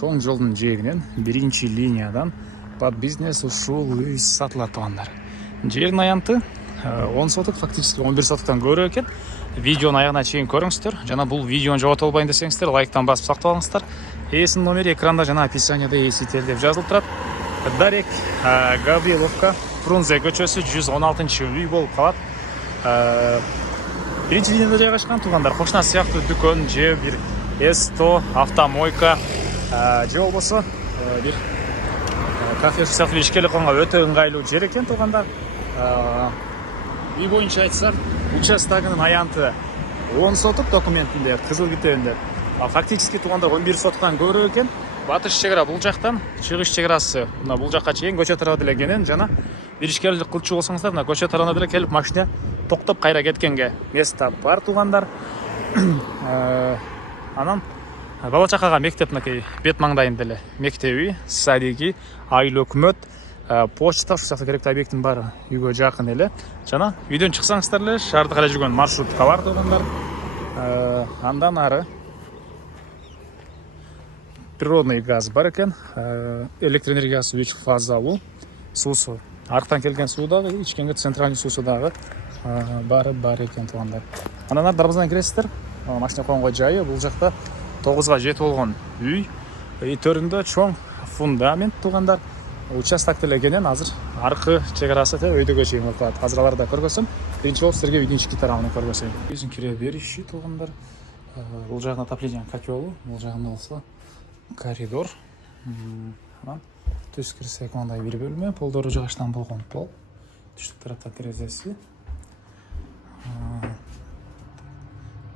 чоң жолдун жээгинен биринчи линиядан под бизнес ушул үй сатылат туугандар. Жердин аянты 10 соток, фактически 11 сотоктон көбүрөөк экен. Видеону аягына чейин көрүңүздөр. Жана бул видеону жогото албайын десеңиздер, лайктан басып сактап алыңыздар. Ээсинин номери экранда жана описанияда эсител деп жазылып турат. Дарек Гавриловка, Фрунзе көчөсү 116 үй болуп калат. Биринчи линияда жайгашкан туугандар. Кошуна сыяктуу дүкөн же бир С100 автомойка же болбосо бир кафе сыяктуу ишкерлик кылганга өтө ыңгайлуу жер экен туугандар. Үй боюнча айтсак, участогунун аянты 10 соток документинде, кызыл китебинде. Фактически туугандар 11 соттан көбүрөөк экен. Батыш чек ара бул жактан, чыгыш чек арасы мына бул жакка чейин көчө тарабы деле кенен жана бир ишкерлик кылчу болсоңуздар, мына көчө тарабына деле келип машина токтоп кайра кеткенге место бар туугандар. Анан бала чакага мектеп мынакей бет маңдайында эле мектеби, садиги, айыл өкмөт, почта ушул сыяктуу керектүү объекттин баары үйгө жакын эле. Жана үйдөн чыксаңыздар эле шаарды карай жүргөн маршрутка бар туугандар. Андан ары природный газ бар экен, электр энергиясы 3 фазалуу, суусу арктан келген суу дагы, ичкенге центральный суусу дагы баары бар экен туугандар. Андан ары дарбазадан киресиздер, машина койгонго жайы, бул жакта 9га 7 болгон үй, төрүндө чоң фундамент туугандар. Участок деле кенен азыр аркы чек арасы өйдөгө чейин болуп калат. Азыр аларды көргөзсөм, биринчи болуп силерге үйдүн ички тарабын көргөзөйүн. Биздин кире бериши туугандар. Бул жагында отопление котелу, бул жагында болсо коридор. Түз кирсек мындай бир бөлмө, полдору жыгачтан болгон пол. Түштүк тарапта терезеси.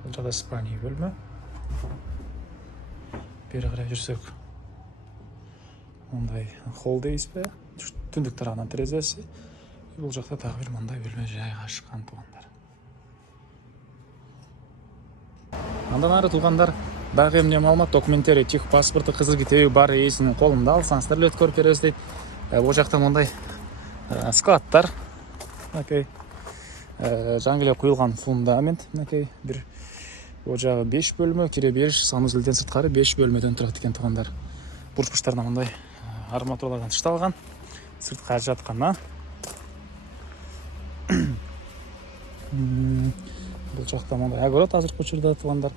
Бул жакта спальный бөлмө. Бери карай жүрсөк мындай холл дейсизби? Түндүк тарабынан терезеси. Бул жакта дагы бир мындай бөлмө жайгашкан туугандар. Андан ары туугандар дагы эмне маалымат, документтери, тех паспорту, кызыл китеби бар ээсинин колунда алсаңыздар эле өткөрүп беребиз дейт. Бул жакта мындай складтар, мынакей жаңы эле куюлган фундамент, мынакей бир бул жагы 5 бөлмө, кире бериш санузелден сырткары 5 бөлмөдөн турат экен туугандар. Бурчтарына мындай арматуралардан тышталган, сыртка жаткан. Бул жакта мындай огород азыркы учурда туугандар.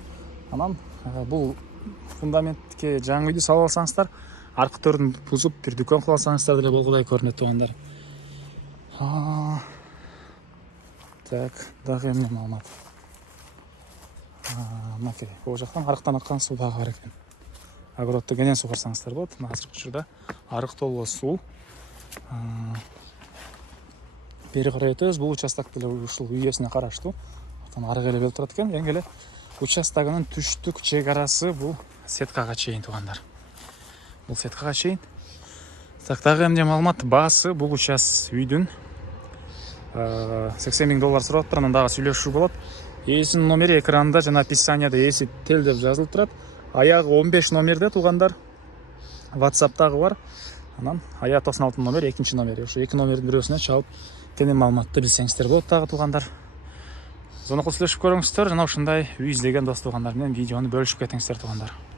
Анан бул фундаментке жаңы үйдү салып алсаңыздар, аркы төрүн бузуп бир дүкөн кылып алсаңыздар деле болгудай көрүнөт туугандар. Так, дагы эмне маалымат? Мынакей, бул жактан арыктан аккан суу дагы бар экен. Огородду кенен сугарсаңыздар болот. Азыркы учурда арык толуу суу. Бери карай өтөбүз. Бул участок деле ушул үй ээсине караштуу. Арык эле болуп турат экен. Эң эле участогунун түштүк чек арасы бул сеткага чейин туугандар. Бул сеткага чейин. Так, дагы эмне маалымат? Баасы бул үйдүн $80,000 сурап атыптыр. Анан дагы сүйлөшүү болот. Ээсинин номери экранда жана описанияда ээси тел деп жазылып турат. Аягы 15 номерде туугандар. WhatsApp'тагы бар. Анан аяк 96 номер, экинчи номери. Ошо эки номердин бирөөсүнө чалып кенен маалыматты билсеңиздер болот дагы туугандар. Зонокол сүйлөшүп көрүңүздөр, жана ушундай үй издеген дос туугандар менен видеону бөлүшүп кетиңиздер туугандар.